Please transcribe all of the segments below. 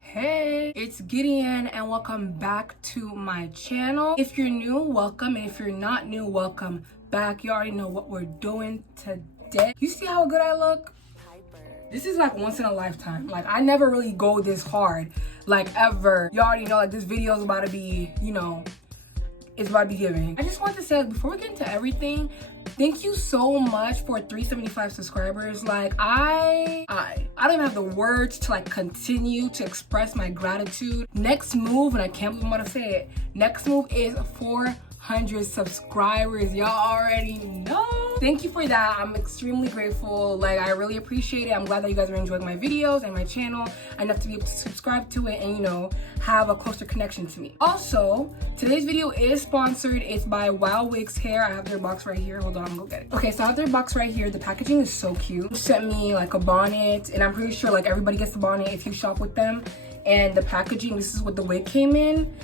Hey, it's Gideon and welcome back to my channel. If you're new, welcome, and if you're not new, welcome back. You already know what we're doing today. You see how good I look? This is like once in a lifetime. Like, I never really go this hard, like, ever. You already know, like, this video is about to be, you know, it's about to be giving. I just want to say, like, before we get into everything, thank you so much for 375 subscribers. Like, I don't even have the words to, like, continue to express my gratitude. Next move, and I can't believe I'm about to say it, next move is 400 subscribers. Y'all already know. Thank you for that. I'm extremely grateful. Like, I really appreciate it. I'm glad that you guys are enjoying my videos and my channel enough to be able to subscribe to it and, you know, have a closer connection to me. Also, today's video is sponsored. It's by Wowigshair. I have their box right here. Hold on, I'm gonna go get it. Okay, so I have their box right here. The packaging is so cute. They sent me like a bonnet, and I'm pretty sure like everybody gets the bonnet if you shop with them. And the packaging, this is what the wig came in.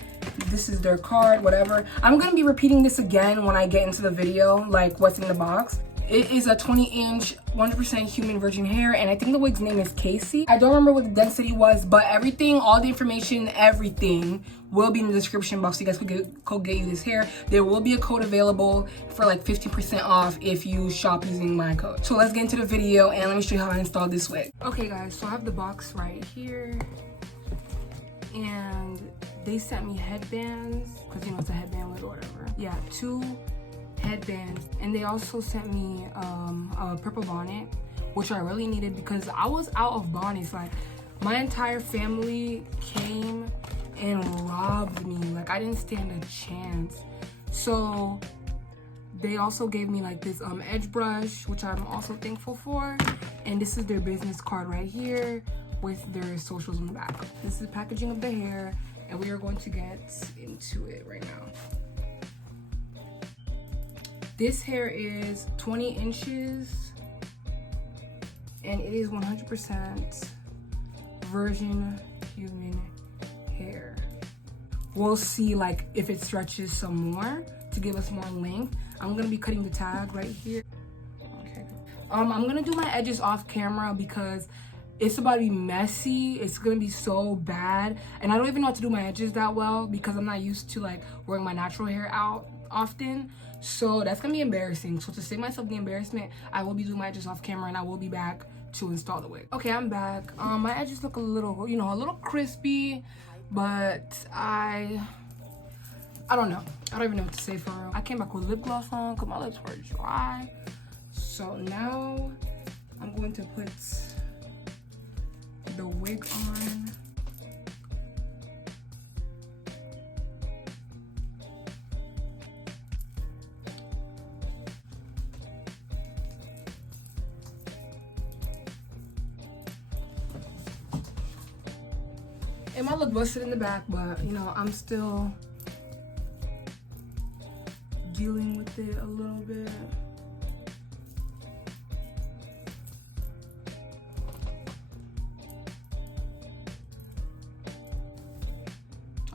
This is their card, whatever. I'm gonna be repeating this again when I get into the video, like what's in the box. It is a 20-inch, 100% human virgin hair, and I think the wig's name is Casey. I don't remember what the density was, but everything, all the information, everything will be in the description box so you guys could get you this hair. There will be a code available for like 15% off if you shop using my code. So let's get into the video and let me show you how I installed this wig. Okay guys, so I have the box right here, and they sent me headbands, because you know it's a headband wig or whatever. Yeah, 2 headbands, and they also sent me a purple bonnet, which I really needed because I was out of bonnets. Like, my entire family came and robbed me. Like, I didn't stand a chance. So they also gave me like this edge brush, which I'm also thankful for, and this is their business card right here with their socials on the back. This is the packaging of the hair, and we are going to get into it right now. This hair is 20 inches, and it is 100% virgin human hair. We'll see like if it stretches some more to give us more length. I'm gonna be cutting the tag right here. Okay. I'm gonna do my edges off camera because it's about to be messy. It's gonna be so bad, and I don't even know how to do my edges that well because I'm not used to like wearing my natural hair out often. So that's gonna be embarrassing. So to save myself the embarrassment, I will be doing my edges off camera, and I will be back to install the wig. Okay, I'm back. My edges look a little, you know, a little crispy, but I don't know. I don't even know what to say for real. I came back with lip gloss on because my lips were dry. So now I'm going to put the wig on. It might look busted in the back, but you know, I'm still dealing with it a little bit.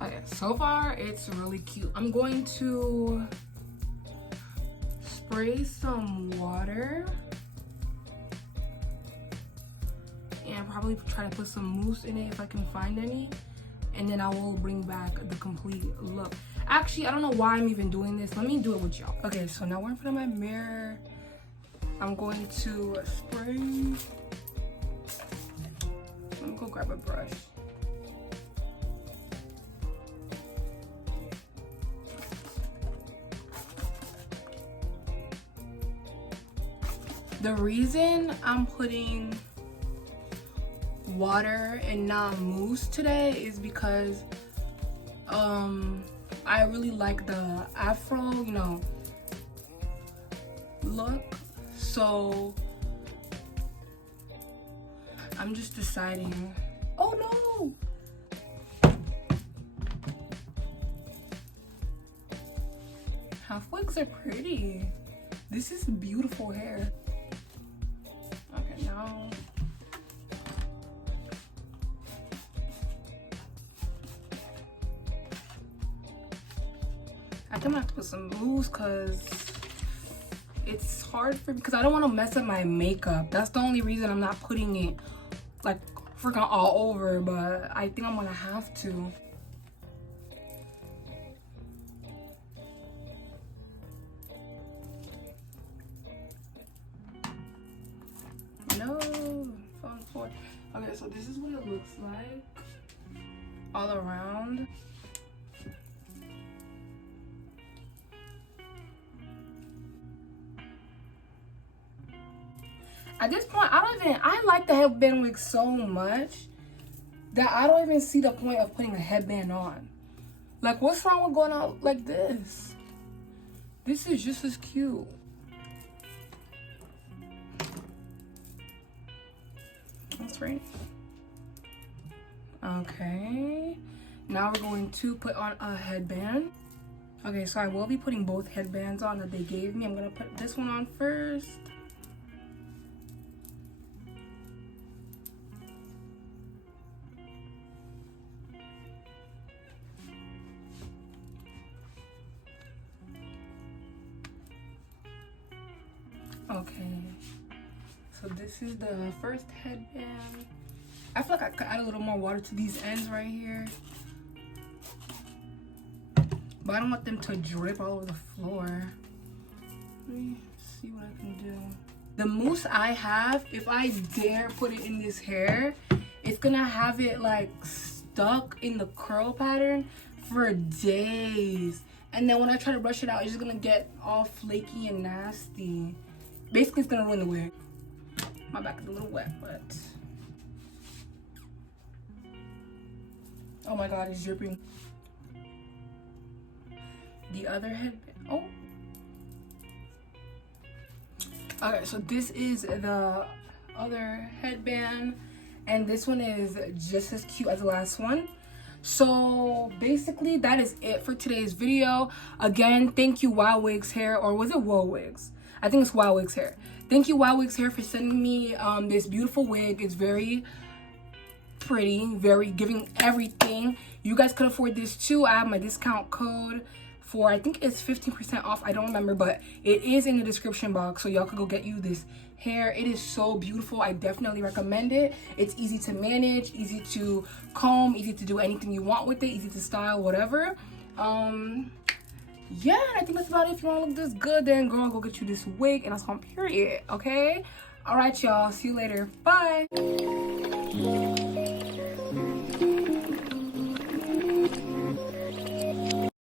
Okay, so far it's really cute. I'm going to spray some water and probably try to put some mousse in it if I can find any, and then I will bring back the complete look. Actually, I don't know why I'm even doing this. Let me do it with y'all. Okay, so now we're in front of my mirror. I'm going to spray. Let me go grab a brush. The reason I'm putting water and not mousse today is because I really like the afro, you know, look. So I'm just deciding. Oh no! Half wigs are pretty. This is beautiful hair. Okay, now I think I'm gonna have to put some mousse because it's hard for me because I don't want to mess up my makeup. That's the only reason I'm not putting it like freaking all over, but I think I'm gonna have to. No, phone floor. Okay, so this is what it looks like all around. At this point, I like the headband wig so much that I don't even see the point of putting a headband on. Like, what's wrong with going out like this? This is just as cute. That's right. Okay. Now we're going to put on a headband. Okay, so I will be putting both headbands on that they gave me. I'm gonna put this one on first. Okay, so this is the first headband. I feel like I could add a little more water to these ends right here, but I don't want them to drip all over the floor. Let me see what I can do. The mousse I have, if I dare put it in this hair, it's gonna have it like stuck in the curl pattern for days. And then when I try to brush it out, it's just gonna get all flaky and nasty. Basically, it's gonna ruin the wig. My back is a little wet, but oh my god, it's dripping. The other headband. Oh. Okay, so this is the other headband, and this one is just as cute as the last one. So basically, that is it for today's video. Again, thank you Wowigshair, or was it Wowigs? I think it's Wowigshair. Thank you Wowigshair for sending me this beautiful wig. It's very pretty, very giving everything. You guys could afford this too. I have my discount code for, I think it's 15% off. I don't remember, but it is in the description box, so y'all could go get you this hair. It is so beautiful. I definitely recommend it. It's easy to manage, easy to comb, easy to do anything you want with it, easy to style, whatever. Yeah, I think that's about it. If you want to look this good, then girl, go get you this wig, and that's on period. Okay, all right, y'all, see you later. Bye.